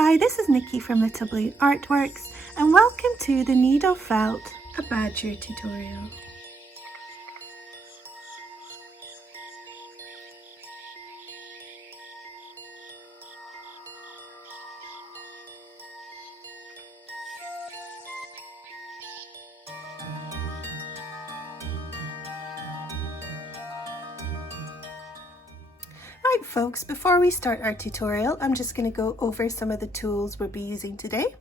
Hi, this is Nikki from Little Blue Artworks and welcome to the Needle Felt a Badger tutorial. Right folks, before we start our tutorial, I'm just going to go over some of the tools we'll be using today.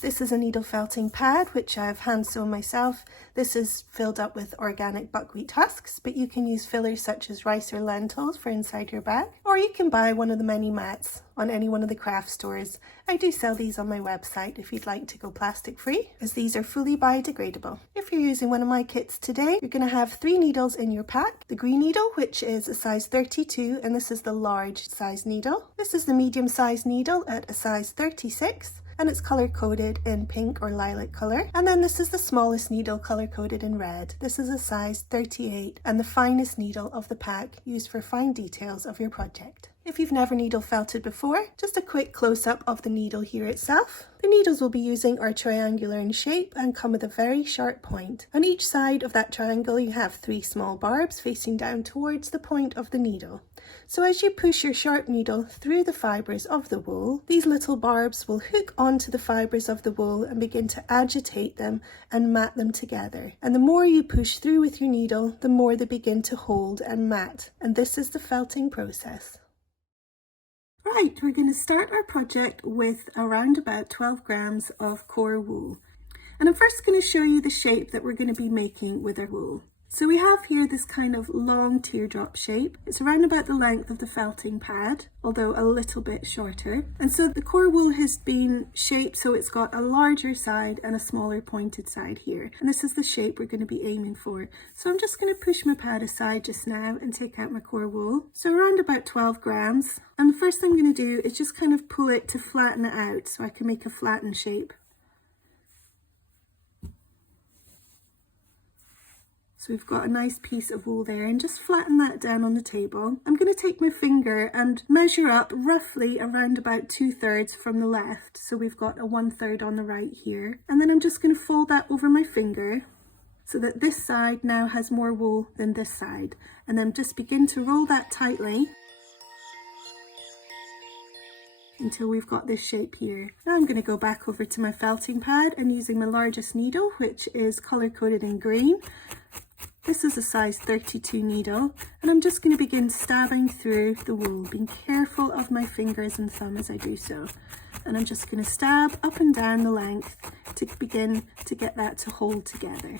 This is a needle felting pad, which I've hand sewn myself. This is filled up with organic buckwheat husks, but you can use fillers such as rice or lentils for inside your bag, or you can buy one of the many mats on any one of the craft stores. I do sell these on my website if you'd like to go plastic free, as these are fully biodegradable. If you're using one of my kits today, you're going to have 3 needles in your pack. The green needle, which is a size 32, and this is the large size needle. This is the medium size needle at a size 36. And it's color coded in pink or lilac color. And then this is the smallest needle, color coded in red. This is a size 38 and the finest needle of the pack, used for fine details of your project. If you've never needle felted before, just a quick close-up of the needle here itself. The needles we'll be using are triangular in shape and come with a very sharp point. On each side of that triangle you have 3 small barbs facing down towards the point of the needle. So as you push your sharp needle through the fibres of the wool, these little barbs will hook onto the fibres of the wool and begin to agitate them and mat them together. And the more you push through with your needle, the more they begin to hold and mat. And this is the felting process. Right, we're going to start our project with around about 12 grams of core wool. And I'm first going to show you the shape that we're going to be making with our wool. So we have here this kind of long teardrop shape. It's around about the length of the felting pad, although a little bit shorter. And so the core wool has been shaped so it's got a larger side and a smaller pointed side here. And this is the shape we're going to be aiming for. So I'm just going to push my pad aside just now and take out my core wool. So around about 12 grams. And the first thing I'm going to do is just kind of pull it to flatten it out so I can make a flattened shape. So we've got a nice piece of wool there, and just flatten that down on the table. I'm going to take my finger and measure up roughly around about 2/3 from the left. So we've got a 1/3 on the right here. And then I'm just going to fold that over my finger so that this side now has more wool than this side. And then just begin to roll that tightly until we've got this shape here. Now I'm going to go back over to my felting pad and using my largest needle, which is color coded in green. This is a size 32 needle, and I'm just going to begin stabbing through the wool, being careful of my fingers and thumb as I do so. And I'm just going to stab up and down the length to begin to get that to hold together.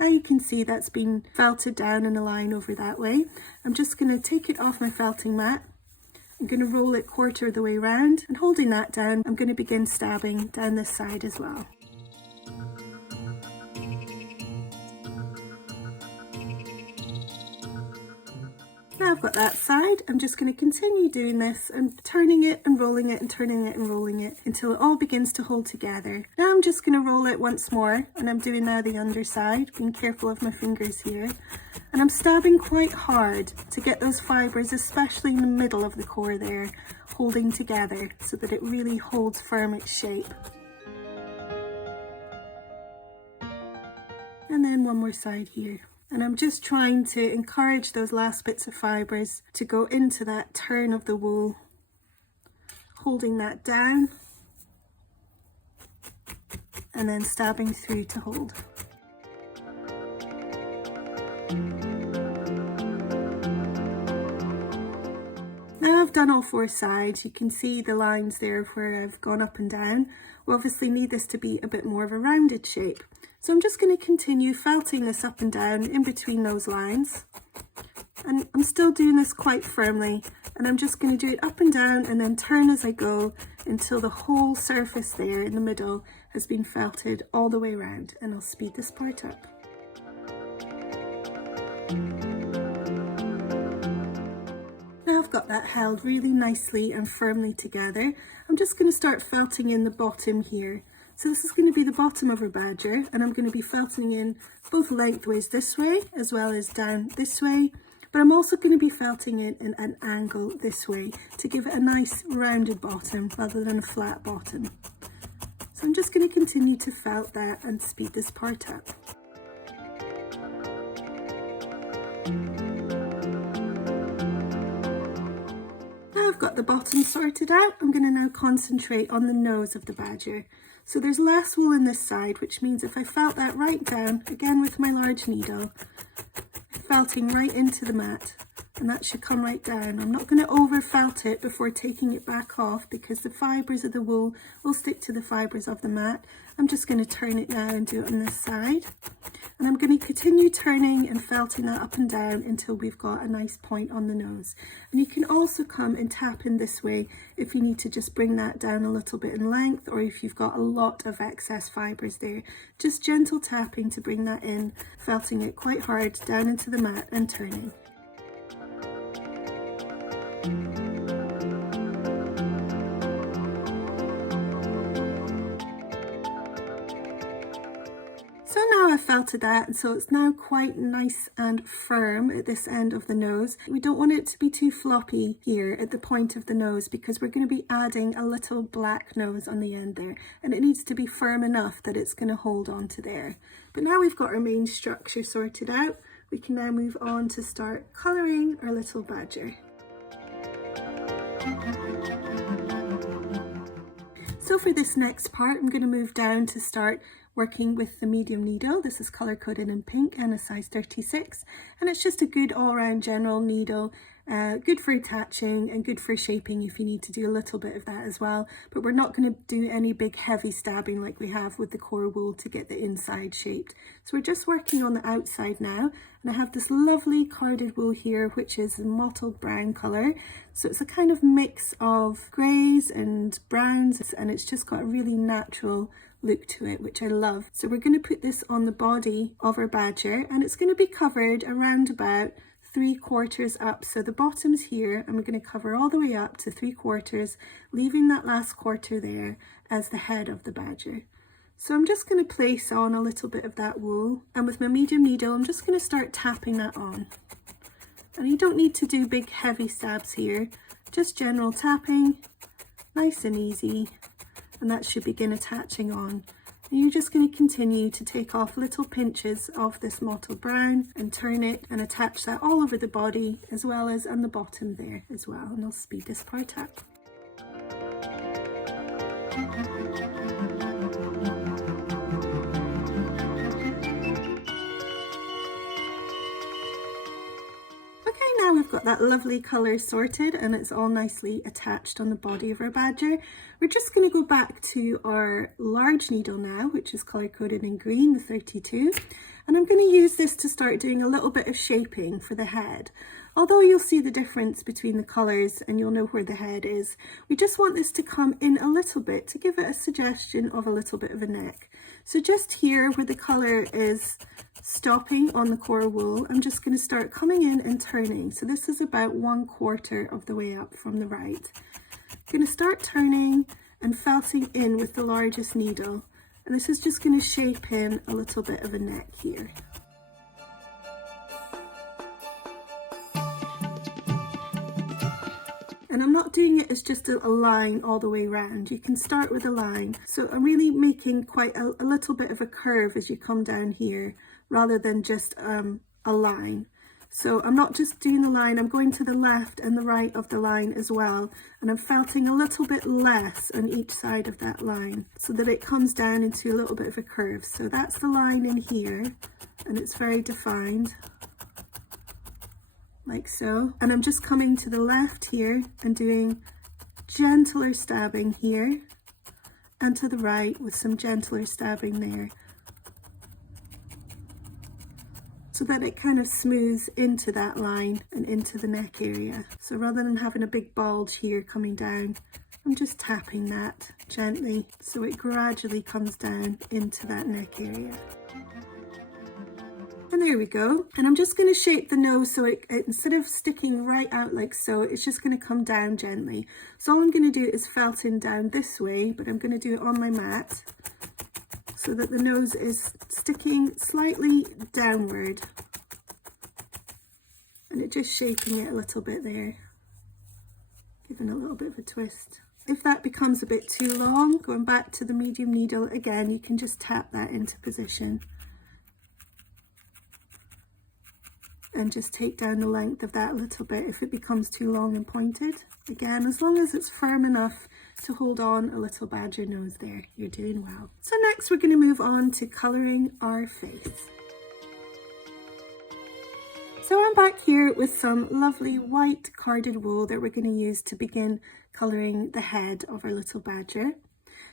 Now you can see that's been felted down in a line over that way. I'm just going to take it off my felting mat. I'm going to roll it quarter of the way around, and holding that down, I'm going to begin stabbing down this side as well. Now I've got that side, I'm just going to continue doing this and turning it and rolling it and turning it and rolling it until it all begins to hold together. Now I'm just going to roll it once more, and I'm doing now the underside, being careful of my fingers here. And I'm stabbing quite hard to get those fibres, especially in the middle of the core there, holding together so that it really holds firm its shape. And then one more side here. And I'm just trying to encourage those last bits of fibres to go into that turn of the wool, holding that down, and then stabbing through to hold. Now I've done all 4 sides. You can see the lines there where I've gone up and down. We obviously need this to be a bit more of a rounded shape. So I'm just going to continue felting this up and down in between those lines. And I'm still doing this quite firmly, and I'm just going to do it up and down and then turn as I go until the whole surface there in the middle has been felted all the way around. And I'll speed this part up. Now I've got that held really nicely and firmly together, I'm just going to start felting in the bottom here. So this is going to be the bottom of our badger, and I'm going to be felting in both lengthways this way as well as down this way. But I'm also going to be felting it in an angle this way to give it a nice rounded bottom rather than a flat bottom. So I'm just going to continue to felt that and speed this part up. Now I've got the bottom sorted out, I'm going to now concentrate on the nose of the badger. So there's less wool in this side, which means if I felt that right down, again with my large needle, felting right into the mat, and that should come right down. I'm not going to over felt it before taking it back off because the fibres of the wool will stick to the fibres of the mat. I'm just going to turn it now and do it on this side. And I'm going to continue turning and felting that up and down until we've got a nice point on the nose. And you can also come and tap in this way if you need to just bring that down a little bit in length, or if you've got a lot of excess fibres there. Just gentle tapping to bring that in, felting it quite hard down into the mat and turning. So now I've felted that, and so it's now quite nice and firm at this end of the nose. We don't want it to be too floppy here at the point of the nose because we're going to be adding a little black nose on the end there, and it needs to be firm enough that it's going to hold on to there. But now we've got our main structure sorted out, we can now move on to start colouring our little badger. So for this next part, I'm going to move down to start working with the medium needle. This is colour coded in pink and a size 36, and it's just a good all-round general needle, good for attaching and good for shaping if you need to do a little bit of that as well. But we're not going to do any big heavy stabbing like we have with the core wool to get the inside shaped. So we're just working on the outside now, and I have this lovely carded wool here which is a mottled brown colour. So it's a kind of mix of greys and browns, and it's just got a really natural look to it, which I love. So we're going to put this on the body of our badger, and it's going to be covered around about 3/4 up. So the bottom's here, and we're going to cover all the way up to 3/4, leaving that last quarter there as the head of the badger. So I'm just going to place on a little bit of that wool, and with my medium needle I'm just going to start tapping that on. And you don't need to do big heavy stabs here, just general tapping, nice and easy, and that should begin attaching on. And you're just going to continue to take off little pinches of this mottled brown and turn it and attach that all over the body as well as on the bottom there as well. And I'll speed this part up. Now we've got that lovely colour sorted and it's all nicely attached on the body of our badger. We're just going to go back to our large needle now, which is colour coded in green, the 32, and I'm going to use this to start doing a little bit of shaping for the head. Although you'll see the difference between the colours and you'll know where the head is, we just want this to come in a little bit to give it a suggestion of a little bit of a neck. So just here where the colour is stopping on the core wool, I'm just going to start coming in and turning. So this is about 1/4 of the way up from the right. I'm going to start turning and felting in with the largest needle, and this is just going to shape in a little bit of a neck here. And I'm not doing it as just a line all the way around. You can start with a line. So I'm really making quite a little bit of a curve as you come down here, rather than just a line. So I'm not just doing the line, I'm going to the left and the right of the line as well. And I'm felting a little bit less on each side of that line so that it comes down into a little bit of a curve. So that's the line in here, and it's very defined, like so. And I'm just coming to the left here and doing gentler stabbing here, and to the right with some gentler stabbing there, so that it kind of smooths into that line and into the neck area. So rather than having a big bulge here coming down, I'm just tapping that gently so it gradually comes down into that neck area. And there we go. And I'm just going to shape the nose so it instead of sticking right out like so, it's just going to come down gently. So all I'm going to do is felt in down this way, but I'm going to do it on my mat. so that the nose is sticking slightly downward. And it just shaping it a little bit there, giving a little bit of a twist. If that becomes a bit too long, going back to the medium needle again, you can just tap that into position and just take down the length of that a little bit if it becomes too long and pointed. Again, as long as it's firm enough to hold on a little badger nose there, you're doing well. So next we're going to move on to colouring our face. So I'm back here with some lovely white carded wool that we're going to use to begin colouring the head of our little badger.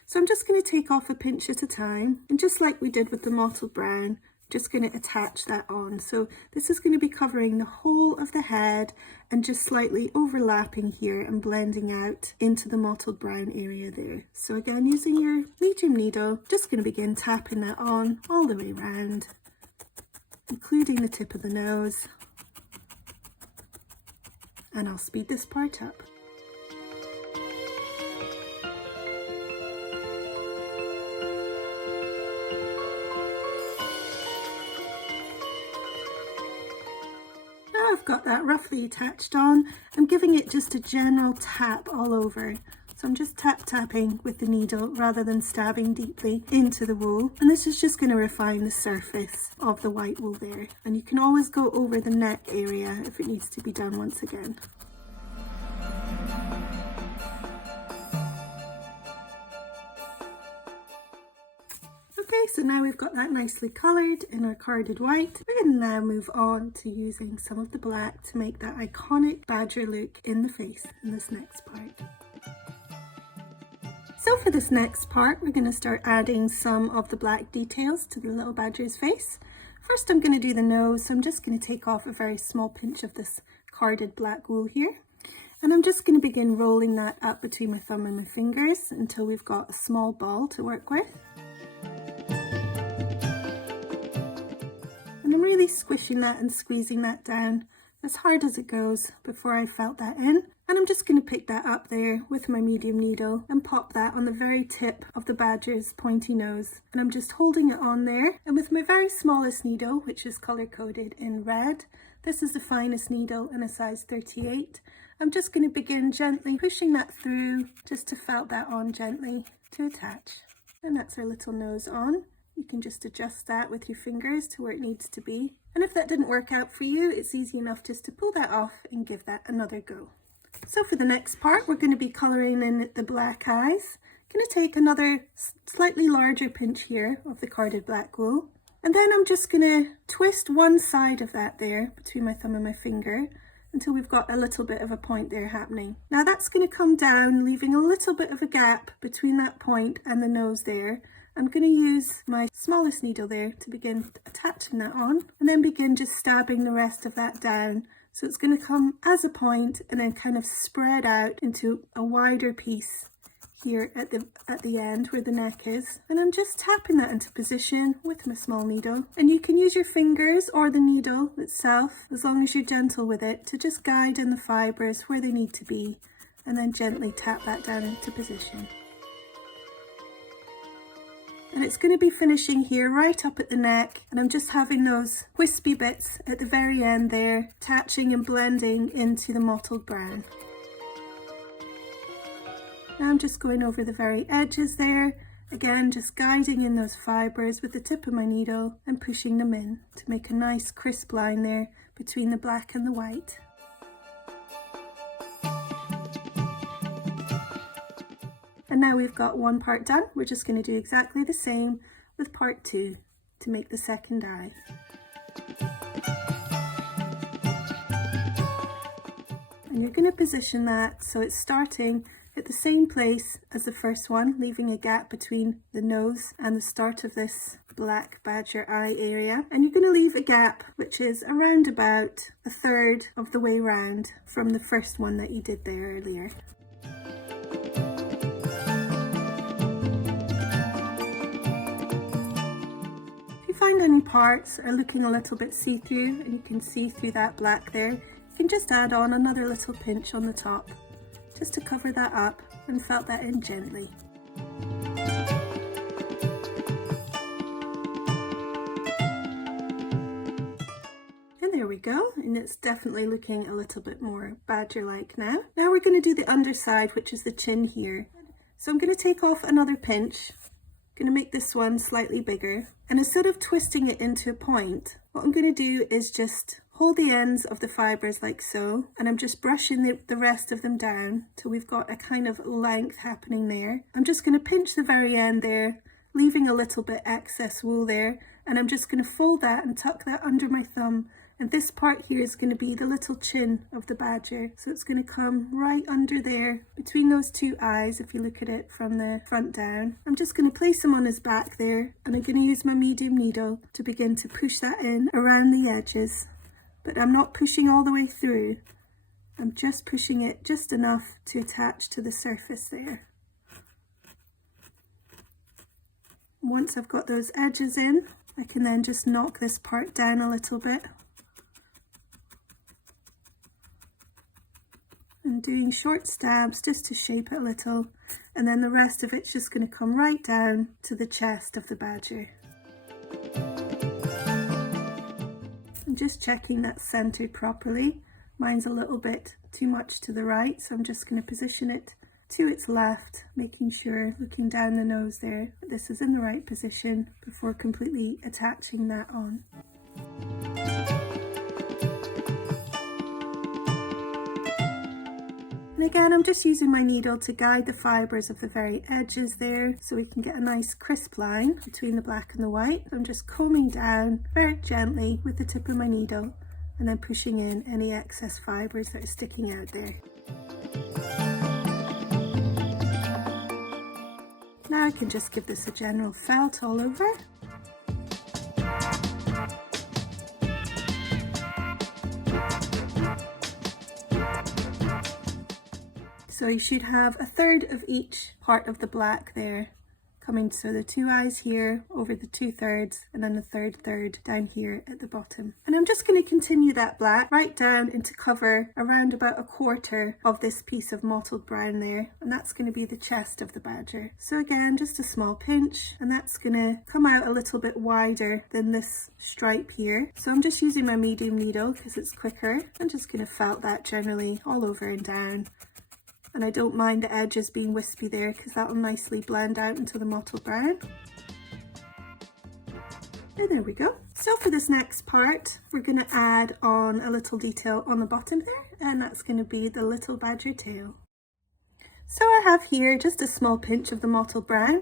So I'm just going to take off a pinch at a time, and just like we did with the mottled brown, just going to attach that on. So this is going to be covering the whole of the head and just slightly overlapping here and blending out into the mottled brown area there. So again, using your medium needle, just going to begin tapping that on all the way around, including the tip of the nose. And I'll speed this part up. Now I've got that roughly attached on, I'm giving it just a general tap all over. So I'm just tapping with the needle rather than stabbing deeply into the wool. And this is just going to refine the surface of the white wool there. And you can always go over the neck area if it needs to be done once again. Okay, so now we've got that nicely coloured in our carded white. We're going to now move on to using some of the black to make that iconic badger look in the face in this next part. So for this next part, we're going to start adding some of the black details to the little badger's face. First, I'm going to do the nose, so I'm just going to take off a very small pinch of this carded black wool here. And I'm just going to begin rolling that up between my thumb and my fingers until we've got a small ball to work with. And I'm really squishing that and squeezing that down as hard as it goes before I felt that in. And I'm just going to pick that up there with my medium needle and pop that on the very tip of the badger's pointy nose. And I'm just holding it on there. And with my very smallest needle, which is color coded in red, this is the finest needle in a size 38. I'm just going to begin gently pushing that through just to felt that on gently to attach. And that's our little nose on. You can just adjust that with your fingers to where it needs to be. And if that didn't work out for you, it's easy enough just to pull that off and give that another go. So for the next part, we're going to be colouring in the black eyes. I'm going to take another slightly larger pinch here of the carded black wool. And then I'm just going to twist one side of that there between my thumb and my finger until we've got a little bit of a point there happening. Now that's going to come down, leaving a little bit of a gap between that point and the nose there. I'm going to use my smallest needle there to begin attaching that on, and then begin just stabbing the rest of that down. So it's going to come as a point and then kind of spread out into a wider piece here at the end where the neck is. And I'm just tapping that into position with my small needle. And you can use your fingers or the needle itself, as long as you're gentle with it, to just guide in the fibres where they need to be, and then gently tap that down into position. And it's going to be finishing here right up at the neck, and I'm just having those wispy bits at the very end there, attaching and blending into the mottled brown. Now I'm just going over the very edges there, again just guiding in those fibres with the tip of my needle and pushing them in to make a nice crisp line there between the black and the white. And now we've got one part done, we're just going to do exactly the same with part 2 to make the second eye. And you're going to position that so it's starting at the same place as the first one, leaving a gap between the nose and the start of this black badger eye area. And you're going to leave a gap which is around about a third of the way round from the first one that you did there earlier. Find any parts are looking a little bit see-through and you can see through that black there, you can just add on another little pinch on the top just to cover that up and felt that in gently. go, and it's definitely looking a little bit more badger-like now. Now we're going to do the underside, which is the chin here. So I'm going to take off another pinch, going to make this one slightly bigger, and instead of twisting it into a point, what I'm going to do is just hold the ends of the fibres like so, and I'm just brushing the rest of them down till we've got a kind of length happening there. I'm just going to pinch the very end there, leaving a little bit excess wool there, and I'm just going to fold that and tuck that under my thumb, and this part here is going to be the little chin of the badger, so it's going to come right under there between those two eyes if you look at it from the front down. I'm just going to place him on his back there, and I'm going to use my medium needle to begin to push that in around the edges, but I'm not pushing all the way through, I'm just pushing it just enough to attach to the surface there. Once I've got those edges in, I can then just knock this part down a little bit. And doing short stabs just to shape it a little, and then the rest of it's just going to come right down to the chest of the badger. I'm just checking that's centered properly. Mine's a little bit too much to the right, so I'm just going to position it to its left, making sure, looking down the nose there, that this is in the right position before completely attaching that on. And again, I'm just using my needle to guide the fibres of the very edges there so we can get a nice crisp line between the black and the white. I'm just combing down very gently with the tip of my needle and then pushing in any excess fibres that are sticking out there. Now I can just give this a general felt all over. So you should have a third of each part of the black there coming, so the two eyes here over the 2/3 and then the third down here at the bottom. And I'm just going to continue that black right down into cover around about a quarter of this piece of mottled brown there, and that's going to be the chest of the badger. So again, just a small pinch, and that's going to come out a little bit wider than this stripe here. So I'm just using my medium needle because it's quicker. I'm just going to felt that generally all over and down. And I don't mind the edges being wispy there because that will nicely blend out into the mottled brown. And there we go. So for this next part, we're going to add on a little detail on the bottom there, and that's going to be the little badger tail. So I have here just a small pinch of the mottled brown,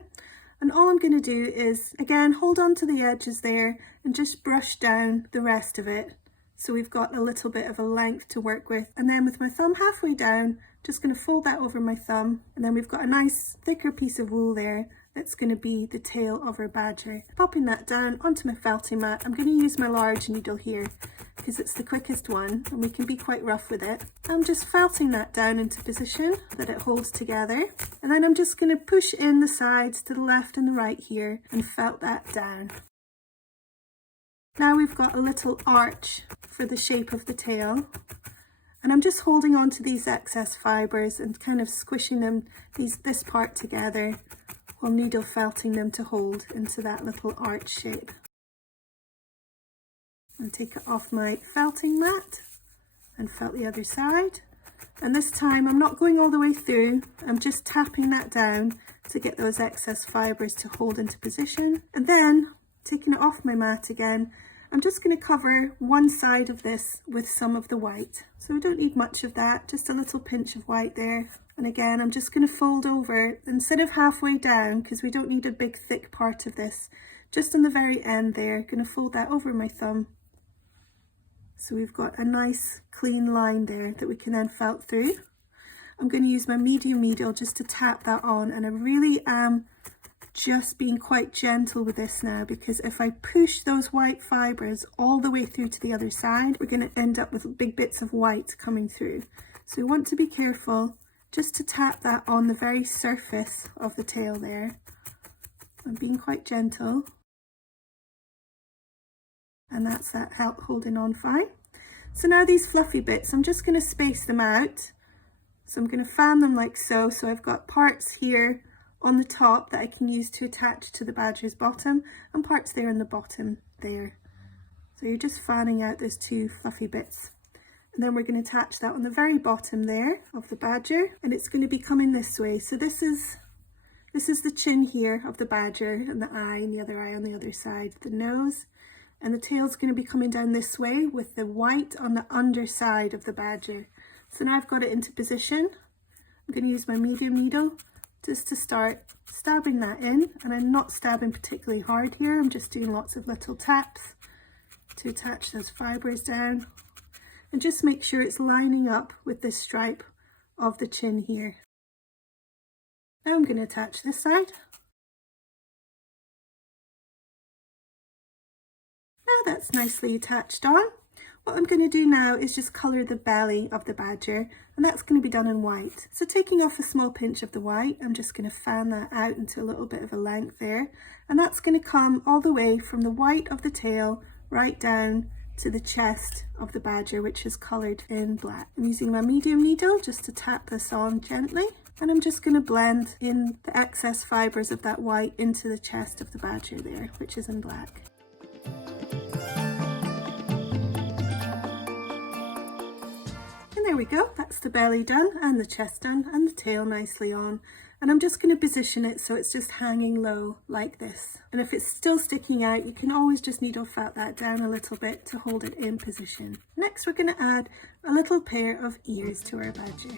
and all I'm going to do is, again, hold on to the edges there and just brush down the rest of it. So we've got a little bit of a length to work with, and then with my thumb halfway down, just going to fold that over my thumb, and then we've got a nice thicker piece of wool there that's going to be the tail of our badger. Popping that down onto my felting mat, I'm going to use my large needle here because it's the quickest one and we can be quite rough with it. I'm just felting that down into position that it holds together, and then I'm just going to push in the sides to the left and the right here and felt that down. Now we've got a little arch for the shape of the tail. And I'm just holding on to these excess fibres and kind of squishing them, this part together, while needle felting them to hold into that little arch shape. And take it off my felting mat and felt the other side. And this time I'm not going all the way through, I'm just tapping that down to get those excess fibres to hold into position. And then taking it off my mat again, I'm just going to cover one side of this with some of the white. So we don't need much of that, just a little pinch of white there. And again, I'm just going to fold over instead of halfway down, because we don't need a big thick part of this, just on the very end there, going to fold that over my thumb. So we've got a nice clean line there that we can then felt through. I'm going to use my medium needle just to tap that on, and I really am just being quite gentle with this now, because if I push those white fibres all the way through to the other side, we're going to end up with big bits of white coming through. So we want to be careful just to tap that on the very surface of the tail there. I'm being quite gentle. And that's that holding on fine. So now these fluffy bits, I'm just going to space them out. So I'm going to fan them like so. So I've got parts here on the top that I can use to attach to the badger's bottom, and parts there in the bottom there. So you're just fanning out those two fluffy bits. And then we're going to attach that on the very bottom there of the badger, and it's going to be coming this way. So this is the chin here of the badger, and the eye, and the other eye on the other side, the nose. And the tail's going to be coming down this way with the white on the underside of the badger. So now I've got it into position. I'm going to use my medium needle just to start stabbing that in, and I'm not stabbing particularly hard here. I'm just doing lots of little taps to attach those fibres down, and just make sure it's lining up with this stripe of the chin here. Now I'm going to attach this side. Now that's nicely attached on. What I'm going to do now is just colour the belly of the badger, and that's going to be done in white. So taking off a small pinch of the white, I'm just going to fan that out into a little bit of a length there, and that's going to come all the way from the white of the tail right down to the chest of the badger, which is coloured in black. I'm using my medium needle just to tap this on gently, and I'm just going to blend in the excess fibres of that white into the chest of the badger there, which is in black. And there we go, that's the belly done, and the chest done, and the tail nicely on. And I'm just going to position it so it's just hanging low like this. And if it's still sticking out, you can always just needle felt that down a little bit to hold it in position. Next, we're going to add a little pair of ears to our badger.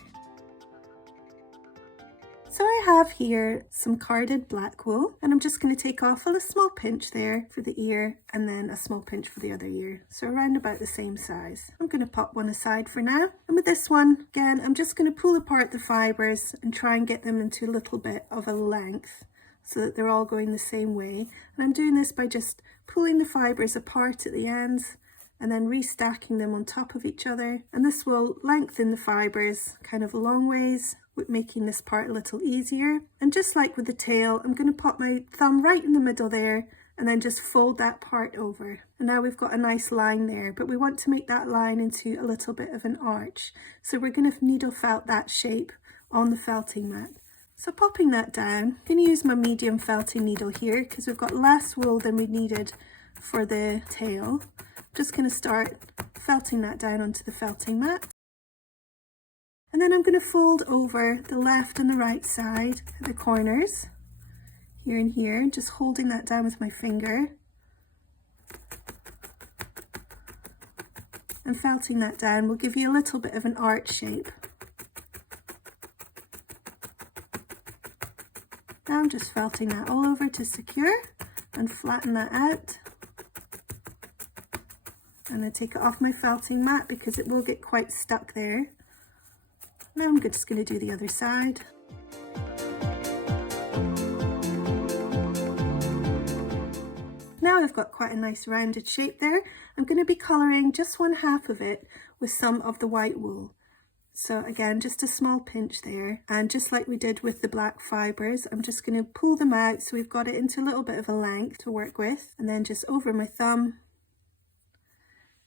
So I have here some carded black wool, and I'm just going to take off a small pinch there for the ear, and then a small pinch for the other ear. So around about the same size. I'm going to pop one aside for now. And with this one, again, I'm just going to pull apart the fibres and try and get them into a little bit of a length so that they're all going the same way. And I'm doing this by just pulling the fibres apart at the ends and then restacking them on top of each other. And this will lengthen the fibres kind of long ways, with making this part a little easier. And just like with the tail, I'm going to pop my thumb right in the middle there and then just fold that part over. And now we've got a nice line there, but we want to make that line into a little bit of an arch. So we're going to needle felt that shape on the felting mat. So popping that down, I'm going to use my medium felting needle here because we've got less wool than we needed for the tail. I'm just going to start felting that down onto the felting mat. And then I'm going to fold over the left and the right side at the corners, here and here, just holding that down with my finger. And felting that down will give you a little bit of an arch shape. Now I'm just felting that all over to secure and flatten that out. And I take it off my felting mat because it will get quite stuck there. Now I'm just going to do the other side. Now I've got quite a nice rounded shape there. I'm going to be colouring just one half of it with some of the white wool. So again, just a small pinch there. And just like we did with the black fibres, I'm just going to pull them out so we've got it into a little bit of a length to work with. And then just over my thumb.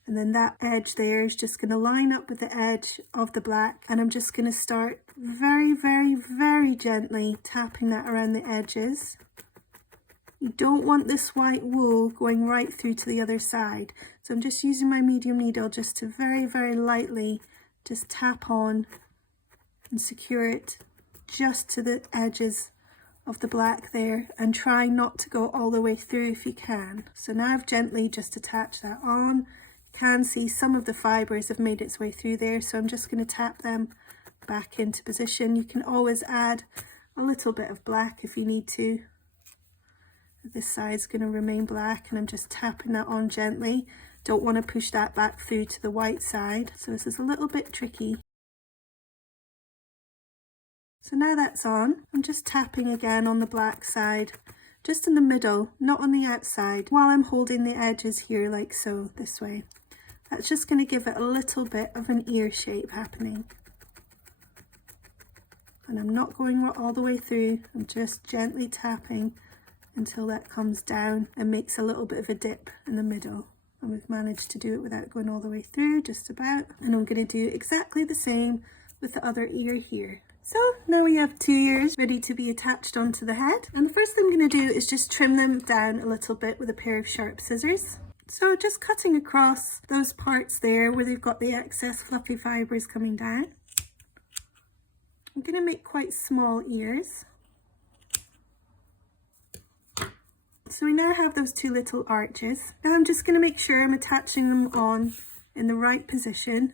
And then that edge there is just going to line up with the edge of the black, and I'm just going to start very, very, very gently tapping that around the edges. You don't want this white wool going right through to the other side. So I'm just using my medium needle just to very, very lightly just tap on and secure it just to the edges of the black there, and try not to go all the way through if you can. So now I've gently just attached that on. Can see some of the fibres have made its way through there, so I'm just going to tap them back into position. You can always add a little bit of black if you need to. This side's going to remain black, and I'm just tapping that on gently. Don't want to push that back through to the white side, so this is a little bit tricky. So now that's on, I'm just tapping again on the black side, just in the middle, not on the outside, while I'm holding the edges here like so, this way. That's just going to give it a little bit of an ear shape happening. And I'm not going all the way through, I'm just gently tapping until that comes down and makes a little bit of a dip in the middle. And we've managed to do it without going all the way through, just about. And I'm going to do exactly the same with the other ear here. So now we have 2 ears ready to be attached onto the head. And the first thing I'm going to do is just trim them down a little bit with a pair of sharp scissors. So just cutting across those parts there where they've got the excess fluffy fibres coming down. I'm going to make quite small ears. So we now have those two little arches. Now I'm just going to make sure I'm attaching them on in the right position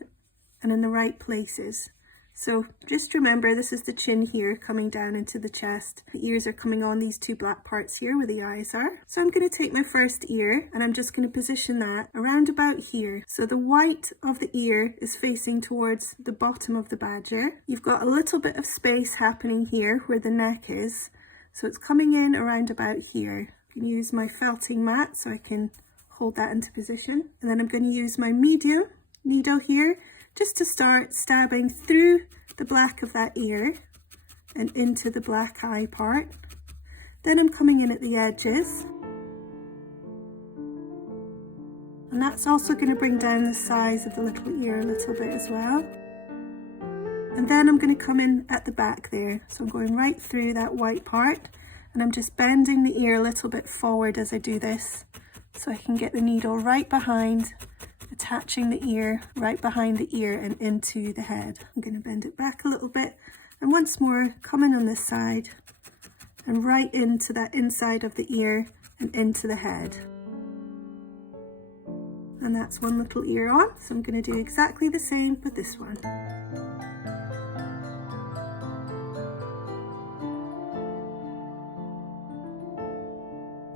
and in the right places. So just remember, this is the chin here coming down into the chest. The ears are coming on these two black parts here where the eyes are. So I'm going to take my first ear and I'm just going to position that around about here. So the white of the ear is facing towards the bottom of the badger. You've got a little bit of space happening here where the neck is. So it's coming in around about here. I can use my felting mat so I can hold that into position. And then I'm going to use my medium needle here just to start stabbing through the black of that ear and into the black eye part. Then I'm coming in at the edges. And that's also going to bring down the size of the little ear a little bit as well. And then I'm going to come in at the back there. So I'm going right through that white part and I'm just bending the ear a little bit forward as I do this so I can get the needle right behind, attaching the ear right behind the ear and into the head. I'm going to bend it back a little bit and once more come in on this side and right into that inside of the ear and into the head. And that's one little ear on, so I'm going to do exactly the same with this one.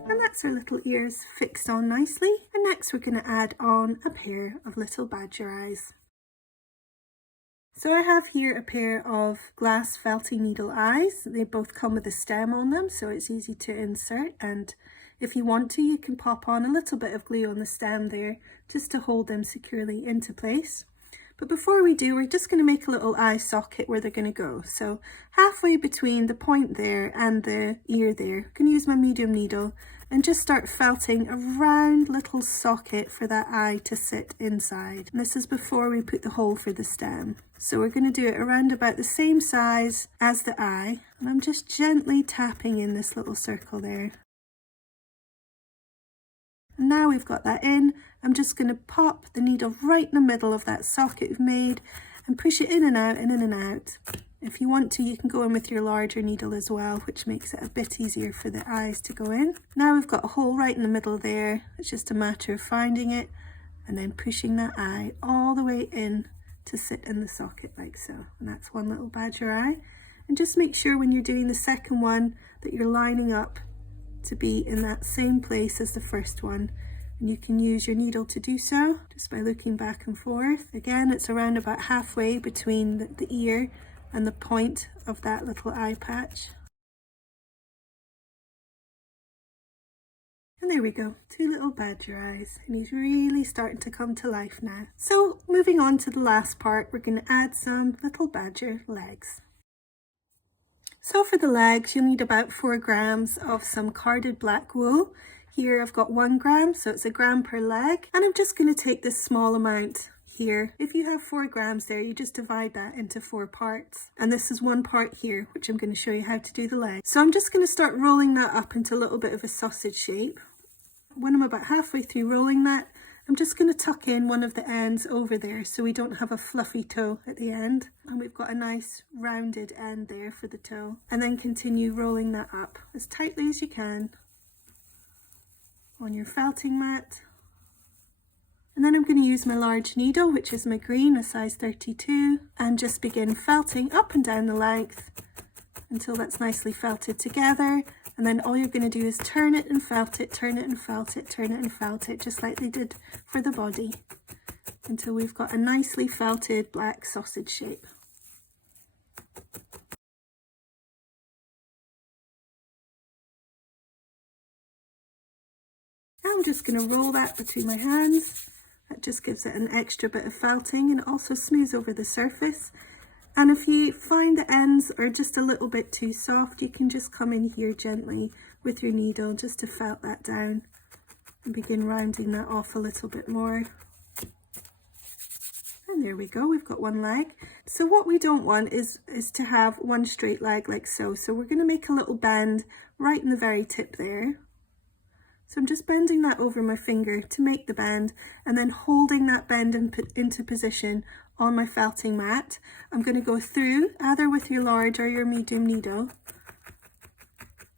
And that's our little ears fixed on nicely. And next we're going to add on a pair of little badger eyes. So I have here a pair of glass felting needle eyes. They both come with a stem on them, so it's easy to insert. And if you want to, you can pop on a little bit of glue on the stem there just to hold them securely into place. But before we do, we're just going to make a little eye socket where they're going to go. So halfway between the point there and the ear there, I'm going to use my medium needle and just start felting a round little socket for that eye to sit inside. And this is before we put the hole for the stem. So we're going to do it around about the same size as the eye. And I'm just gently tapping in this little circle there. And now we've got that in, I'm just going to pop the needle right in the middle of that socket we've made and push it in and out and in and out. If you want to, you can go in with your larger needle as well, which makes it a bit easier for the eyes to go in. Now we've got a hole right in the middle there. It's just a matter of finding it and then pushing that eye all the way in to sit in the socket like so. And that's one little badger eye. And just make sure when you're doing the second one that you're lining up to be in that same place as the first one, and you can use your needle to do so just by looking back and forth. Again, it's around about halfway between the ear and the point of that little eye patch. And there we go, two little badger eyes, and he's really starting to come to life now. So moving on to the last part, we're going to add some little badger legs. So for the legs, you'll need about 4 grams of some carded black wool. Here I've got 1 gram, so it's 1 gram per leg. And I'm just going to take this small amount here. If you have 4 grams there, you just divide that into 4 parts. And this is 1 part here, which I'm going to show you how to do the leg. So I'm just going to start rolling that up into a little bit of a sausage shape. When I'm about halfway through rolling that, I'm just going to tuck in one of the ends over there so we don't have a fluffy toe at the end. And we've got a nice rounded end there for the toe. And then continue rolling that up as tightly as you can on your felting mat. And then I'm going to use my large needle, which is my green, a size 32, and just begin felting up and down the length until that's nicely felted together. And then all you're going to do is turn it and felt it, turn it and felt it, turn it and felt it, just like they did for the body, until we've got a nicely felted black sausage shape. I'm just going to roll that between my hands. That just gives it an extra bit of felting and it also smooths over the surface. And if you find the ends are just a little bit too soft, you can just come in here gently with your needle just to felt that down and begin rounding that off a little bit more. And there we go, we've got 1 leg. So what we don't want is to have 1 straight leg like so. So we're going to make a little bend right in the very tip there. So I'm just bending that over my finger to make the bend, and then holding that bend into position on my felting mat. I'm going to go through, either with your large or your medium needle,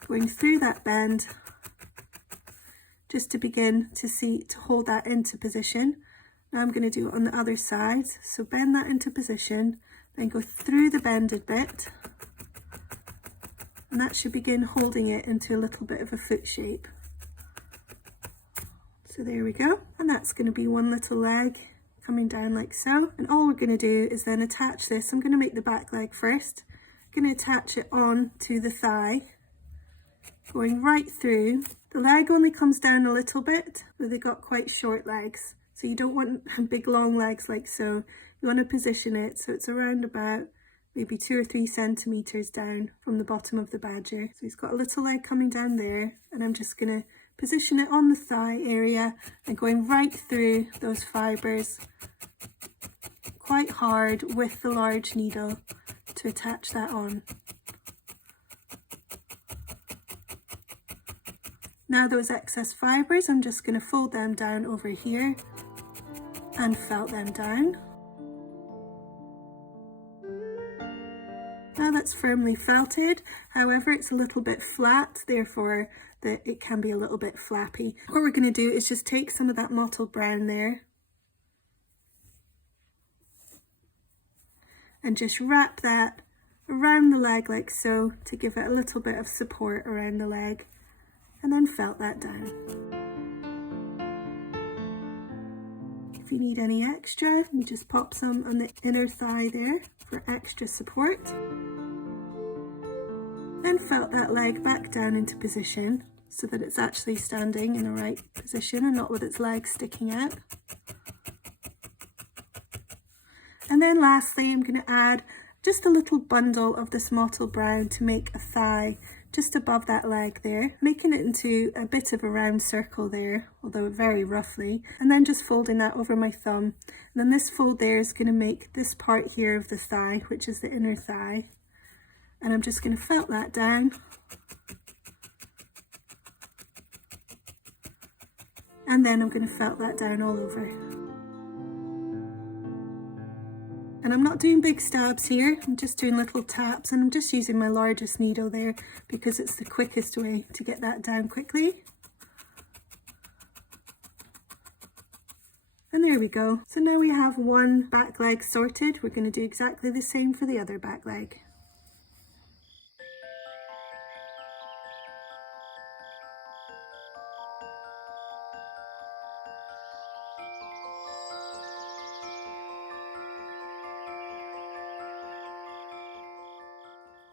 going through that bend just to begin to hold that into position. Now I'm going to do it on the other side. So bend that into position, then go through the bended bit, and that should begin holding it into a little bit of a foot shape. So there we go, and that's going to be one little leg coming down like so. And all we're going to do is then attach this. I'm going to make the back leg first. I'm going to attach it on to the thigh, going right through. The leg only comes down a little bit, but they've got quite short legs. So you don't want big long legs like so. You want to position it so it's around about maybe 2 or 3 centimeters down from the bottom of the badger. So he's got a little leg coming down there, and I'm just going to position it on the thigh area and going right through those fibers quite hard with the large needle to attach that on. Now those excess fibers, I'm just going to fold them down over here and felt them down. Now that's firmly felted, however it's a little bit flat, therefore that it can be a little bit flappy. What we're going to do is just take some of that mottled brown there and just wrap that around the leg like so to give it a little bit of support around the leg, and then felt that down. If you need any extra, you just pop some on the inner thigh there for extra support. Then felt that leg back down into position so that it's actually standing in the right position and not with its legs sticking out. And then lastly, I'm going to add just a little bundle of this mottled brown to make a thigh just above that leg there, making it into a bit of a round circle there, although very roughly, and then just folding that over my thumb. And then this fold there is going to make this part here of the thigh, which is the inner thigh. And I'm just going to felt that down. And then I'm going to felt that down all over. And I'm not doing big stabs here, I'm just doing little taps, and I'm just using my largest needle there because it's the quickest way to get that down quickly. And there we go. So now we have one back leg sorted. We're going to do exactly the same for the other back leg.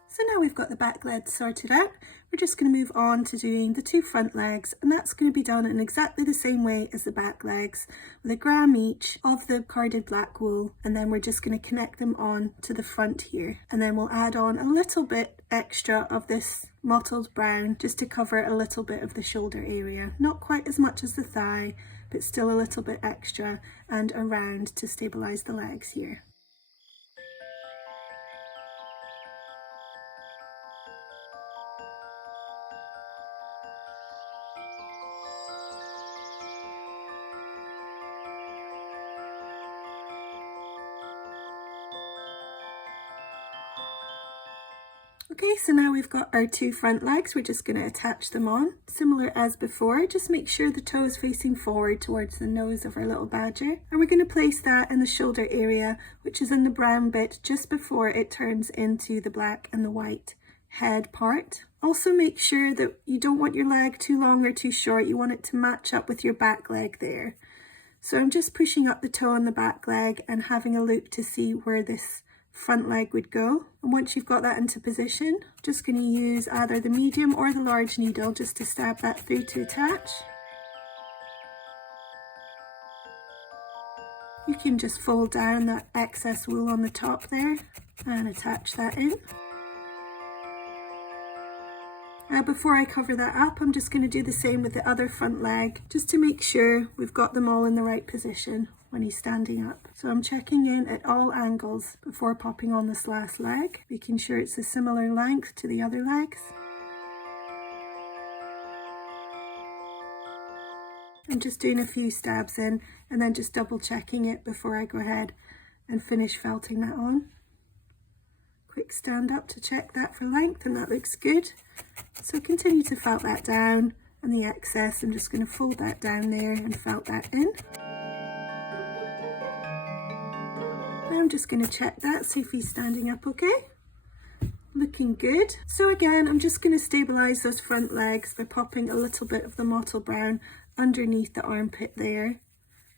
So now we've got the back legs sorted out, we're just going to move on to doing the 2 front legs, and that's going to be done in exactly the same way as the back legs, with 1 gram each of the carded black wool, and then we're just going to connect them on to the front here, and then we'll add on a little bit extra of this mottled brown just to cover a little bit of the shoulder area, not quite as much as the thigh, but still a little bit extra, and around to stabilize the legs here. Okay, so now we've got our 2 front legs, we're just going to attach them on, similar as before. Just make sure the toe is facing forward towards the nose of our little badger. And we're going to place that in the shoulder area, which is in the brown bit just before it turns into the black and the white head part. Also make sure that you don't want your leg too long or too short, you want it to match up with your back leg there. So I'm just pushing up the toe on the back leg and having a look to see where this front leg would go. And once you've got that into position, just going to use either the medium or the large needle just to stab that through to attach. You can just fold down that excess wool on the top there and attach that in. Now before I cover that up, I'm just going to do the same with the other front leg just to make sure we've got them all in the right position when he's standing up. So I'm checking in at all angles before popping on this last leg, making sure it's a similar length to the other legs. I'm just doing a few stabs in and then just double checking it before I go ahead and finish felting that on. Quick stand up to check that for length, and that looks good. So continue to felt that down, and the excess I'm just going to fold that down there and felt that in. Now I'm just going to check that, see if he's standing up okay. Looking good. So again, I'm just going to stabilize those front legs by popping a little bit of the mottle brown underneath the armpit there,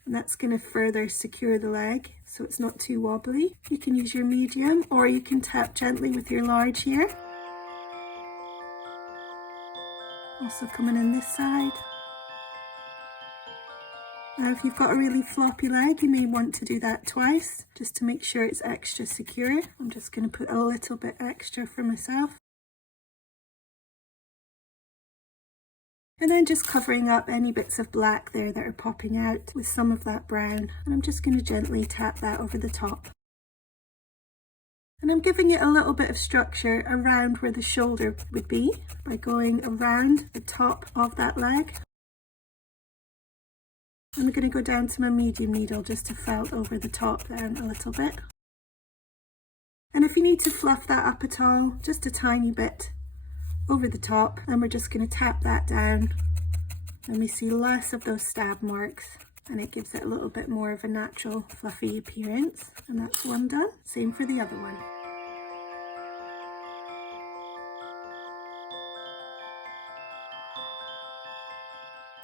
and that's going to further secure the leg so it's not too wobbly. You can use your medium or you can tap gently with your large here. Also coming in this side. Now if you've got a really floppy leg, you may want to do that twice just to make sure it's extra secure. I'm just going to put a little bit extra for myself. And then just covering up any bits of black there that are popping out with some of that brown. And I'm just going to gently tap that over the top. And I'm giving it a little bit of structure around where the shoulder would be by going around the top of that leg. I'm going to go down to my medium needle just to felt over the top then a little bit. And if you need to fluff that up at all, just a tiny bit over the top, and we're just going to tap that down, and we see less of those stab marks, and it gives it a little bit more of a natural fluffy appearance. And that's one done. Same for the other one.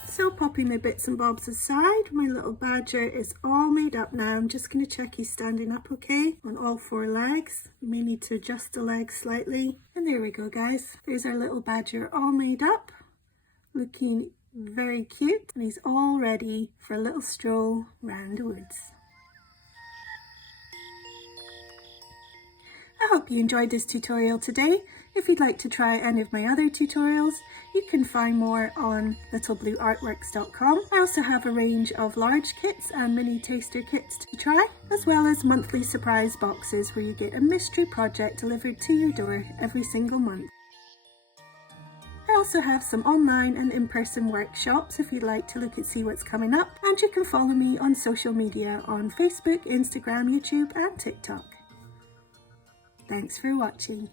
So popping my bits and bobs aside, my little badger is all made up now. I'm just going to check he's standing up okay on all four legs. You may need to adjust the legs slightly. And there we go, guys. There's our little badger all made up, looking very cute, and he's all ready for a little stroll round the woods. I hope you enjoyed this tutorial today. If you'd like to try any of my other tutorials, you can find more on littleblueartworks.com. I also have a range of large kits and mini taster kits to try, as well as monthly surprise boxes where you get a mystery project delivered to your door every single month. I also have some online and in-person workshops if you'd like to look and see what's coming up, and you can follow me on social media on Facebook, Instagram, YouTube and TikTok. Thanks for watching.